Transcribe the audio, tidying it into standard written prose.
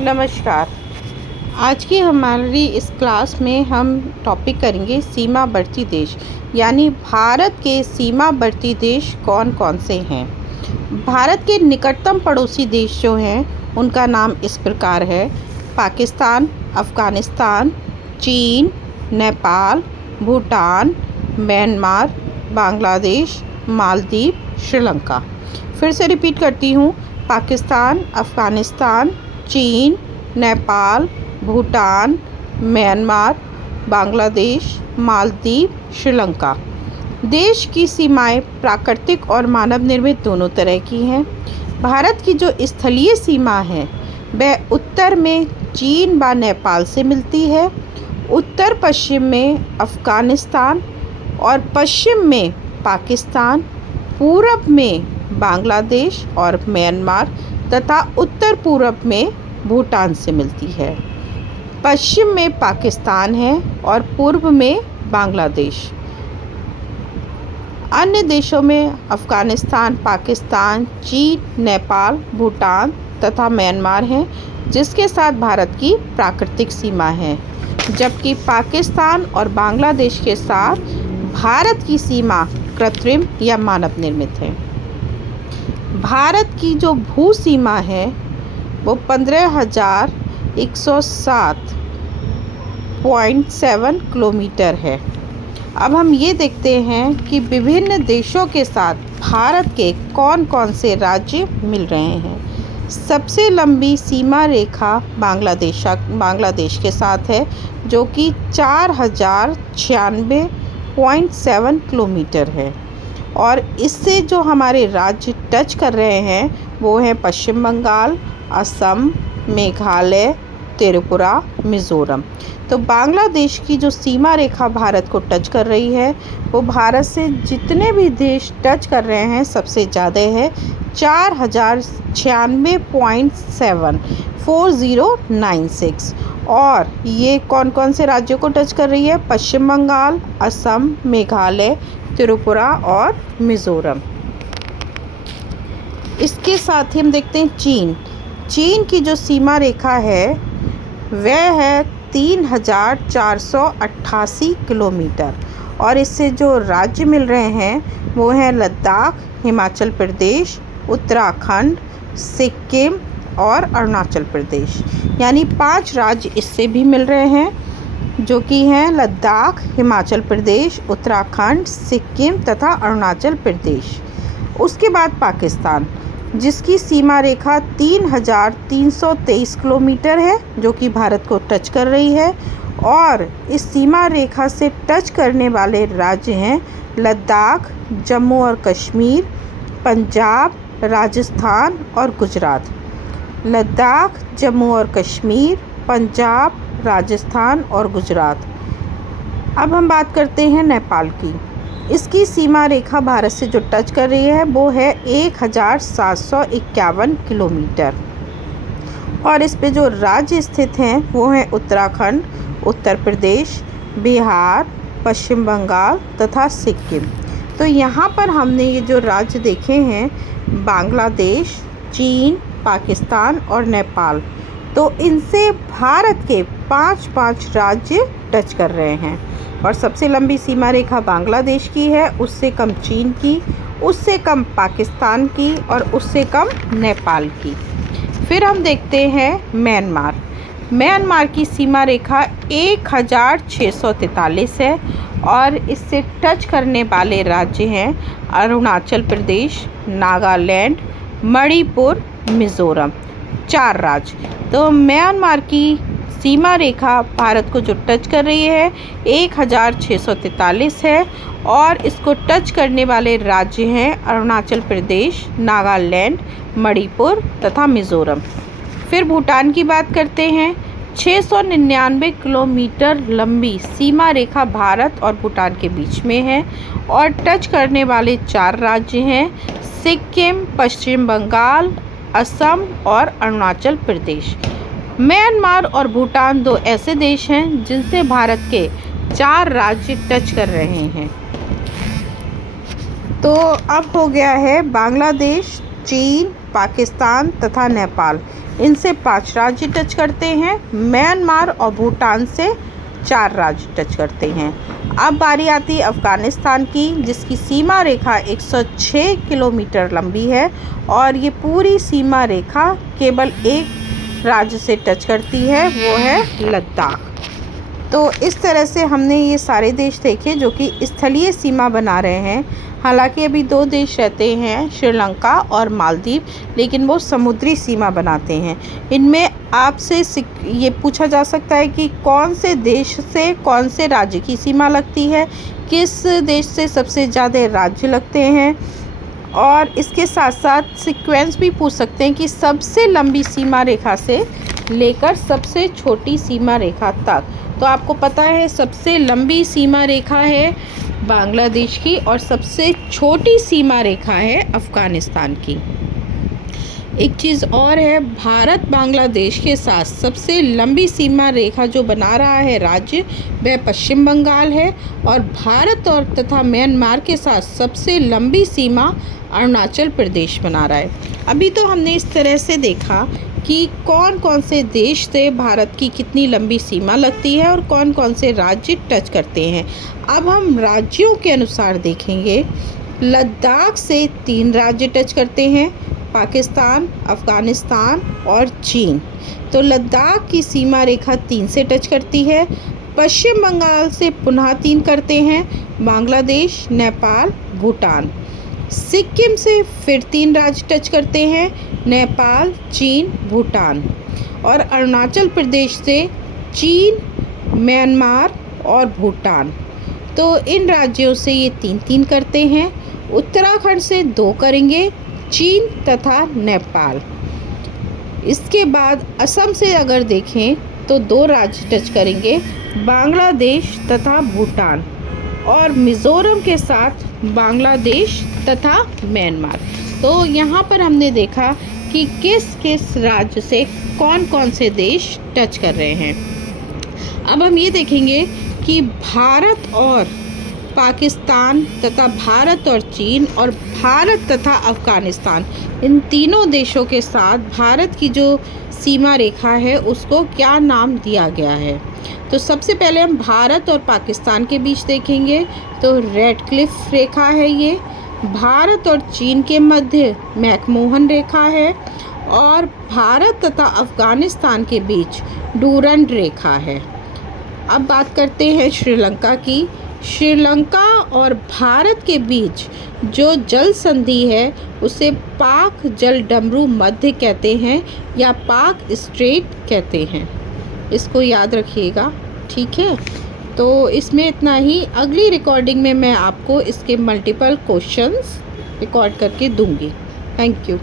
नमस्कार। आज की हमारी इस क्लास में हम टॉपिक करेंगे सीमावर्ती देश, यानी भारत के सीमावर्ती देश कौन कौन से हैं। भारत के निकटतम पड़ोसी देश जो हैं उनका नाम इस प्रकार है: पाकिस्तान, अफ़गानिस्तान, चीन, नेपाल, भूटान, म्यांमार, बांग्लादेश, मालदीव, श्रीलंका। फिर से रिपीट करती हूँ: पाकिस्तान, अफ़गानिस्तान, चीन, नेपाल, भूटान, म्यांमार, बांग्लादेश, मालदीव, श्रीलंका। देश की सीमाएं प्राकृतिक और मानव निर्मित दोनों तरह की हैं। भारत की जो स्थलीय सीमा है वह उत्तर में चीन व नेपाल से मिलती है, उत्तर पश्चिम में अफ़गानिस्तान और पश्चिम में पाकिस्तान, पूरब में बांग्लादेश और म्यांमार तथा उत्तर पूरब में भूटान से मिलती है। पश्चिम में पाकिस्तान है और पूर्व में बांग्लादेश। अन्य देशों में अफ़गानिस्तान, पाकिस्तान, चीन, नेपाल, भूटान तथा म्यांमार हैं, जिसके साथ भारत की प्राकृतिक सीमा है, जबकि पाकिस्तान और बांग्लादेश के साथ भारत की सीमा कृत्रिम या मानव निर्मित है। भारत की जो भू सीमा है वो 15,107.7 किलोमीटर है। अब हम ये देखते हैं कि विभिन्न देशों के साथ भारत के कौन कौन से राज्य मिल रहे हैं। सबसे लंबी सीमा रेखा बांग्लादेश के साथ है, जो कि 4,096.7 किलोमीटर है। और इससे जो हमारे राज्य टच कर रहे हैं वो हैं पश्चिम बंगाल, असम, मेघालय, त्रिपुरा, मिज़ोरम। तो बांग्लादेश की जो सीमा रेखा भारत को टच कर रही है वो भारत से जितने भी देश टच कर रहे हैं सबसे ज़्यादा है, 4,096.74096। और ये कौन कौन से राज्यों को टच कर रही है? पश्चिम बंगाल, असम, मेघालय, त्रिपुरा और मिज़ोरम। इसके साथ ही हम देखते हैं चीन की जो सीमा रेखा है वह है 3,488 किलोमीटर। और इससे जो राज्य मिल रहे हैं वो हैं लद्दाख, हिमाचल प्रदेश, उत्तराखंड, सिक्किम और अरुणाचल प्रदेश। यानी 5 राज्य इससे भी मिल रहे हैं, जो कि हैं लद्दाख, हिमाचल प्रदेश, उत्तराखंड, सिक्किम तथा अरुणाचल प्रदेश। उसके बाद पाकिस्तान, जिसकी सीमा रेखा 3,323 किलोमीटर है, जो कि भारत को टच कर रही है। और इस सीमा रेखा से टच करने वाले राज्य हैं लद्दाख, जम्मू और कश्मीर, पंजाब, राजस्थान और गुजरात। लद्दाख, जम्मू और कश्मीर, पंजाब, राजस्थान और गुजरात। अब हम बात करते हैं नेपाल की। इसकी सीमा रेखा भारत से जो टच कर रही है वो है 1,751 किलोमीटर। और इस पे जो राज्य स्थित हैं वो हैं उत्तराखंड, उत्तर प्रदेश, बिहार, पश्चिम बंगाल तथा सिक्किम। तो यहाँ पर हमने ये जो राज्य देखे हैं बांग्लादेश, चीन, पाकिस्तान और नेपाल, तो इनसे भारत के 5 राज्य टच कर रहे हैं। और सबसे लंबी सीमा रेखा बांग्लादेश की है, उससे कम चीन की, उससे कम पाकिस्तान की और उससे कम नेपाल की। फिर हम देखते हैं म्यांमार की सीमा रेखा 1,643 है। और इससे टच करने वाले राज्य हैं अरुणाचल प्रदेश, नागालैंड, मणिपुर, मिज़ोरम। 4 राज्य। तो म्यांमार की सीमा रेखा भारत को जो टच कर रही है 1,643 है। और इसको टच करने वाले राज्य हैं अरुणाचल प्रदेश, नागालैंड, मणिपुर तथा मिज़ोरम। फिर भूटान की बात करते हैं। 699 किलोमीटर लंबी सीमा रेखा भारत और भूटान के बीच में है। और टच करने वाले 4 राज्य हैं सिक्किम, पश्चिम बंगाल, असम और अरुणाचल प्रदेश। म्यांमार और भूटान 2 ऐसे देश हैं जिनसे भारत के 4 राज्य टच कर रहे हैं। तो अब हो गया है बांग्लादेश, चीन, पाकिस्तान तथा नेपाल, इनसे 5 राज्य टच करते हैं। म्यांमार और भूटान से 4 राज्य टच करते हैं। अब बारी आती है अफ़गानिस्तान की, जिसकी सीमा रेखा 106 किलोमीटर लंबी है और ये पूरी सीमा रेखा केवल एक राज्य से टच करती है, वो है लद्दाख। तो इस तरह से हमने ये सारे देश देखे जो कि स्थलीय सीमा बना रहे हैं। हालांकि अभी 2 देश रहते हैं, श्रीलंका और मालदीव, लेकिन वो समुद्री सीमा बनाते हैं। इनमें आपसे ये पूछा जा सकता है कि कौन से देश से कौन से राज्य की सीमा लगती है, किस देश से सबसे ज़्यादा राज्य लगते हैं, और इसके साथ साथ सीक्वेंस भी पूछ सकते हैं कि सबसे लंबी सीमा रेखा से लेकर सबसे छोटी सीमा रेखा तक। तो आपको पता है सबसे लंबी सीमा रेखा है बांग्लादेश की और सबसे छोटी सीमा रेखा है अफ़गानिस्तान की। एक चीज़ और है, भारत बांग्लादेश के साथ सबसे लंबी सीमा रेखा जो बना रहा है राज्य, वह पश्चिम बंगाल है, और भारत और तथा म्यांमार के साथ सबसे लंबी सीमा अरुणाचल प्रदेश बना रहा है। अभी तो हमने इस तरह से देखा कि कौन कौन से देश से भारत की कितनी लंबी सीमा लगती है और कौन कौन से राज्य टच करते हैं। अब हम राज्यों के अनुसार देखेंगे। लद्दाख से 3 राज्य टच करते हैं, पाकिस्तान, अफ़गानिस्तान और चीन। तो लद्दाख की सीमा रेखा 3 से टच करती है। पश्चिम बंगाल से पुनः 3 करते हैं, बांग्लादेश, नेपाल, भूटान। सिक्किम से फिर 3 राज्य टच करते हैं, नेपाल, चीन, भूटान। और अरुणाचल प्रदेश से चीन, म्यांमार और भूटान। तो इन राज्यों से ये 3-3 करते हैं। उत्तराखंड से 2 करेंगे, चीन तथा नेपाल। इसके बाद असम से अगर देखें तो 2 राज्य टच करेंगे, बांग्लादेश तथा भूटान, और मिज़ोरम के साथ बांग्लादेश तथा म्यांमार। तो यहाँ पर हमने देखा कि किस किस राज्य से कौन कौन से देश टच कर रहे हैं। अब हम ये देखेंगे कि भारत और पाकिस्तान तथा भारत और चीन और भारत तथा अफ़गानिस्तान, इन तीनों देशों के साथ भारत की जो सीमा रेखा है उसको क्या नाम दिया गया है। तो सबसे पहले हम भारत और पाकिस्तान के बीच देखेंगे तो रेड क्लिफ रेखा है ये। भारत और चीन के मध्य मैकमोहन रेखा है, और भारत तथा अफ़गानिस्तान के बीच डूरंड रेखा है। अब बात करते हैं श्रीलंका की। श्रीलंका और भारत के बीच जो जल संधि है उसे पाक जल डमरू मध्य कहते हैं या पाक स्ट्रेट कहते हैं। इसको याद रखिएगा, ठीक है। तो इसमें इतना ही। अगली रिकॉर्डिंग में मैं आपको इसके मल्टीपल क्वेश्चंस रिकॉर्ड करके दूंगी। Thank you.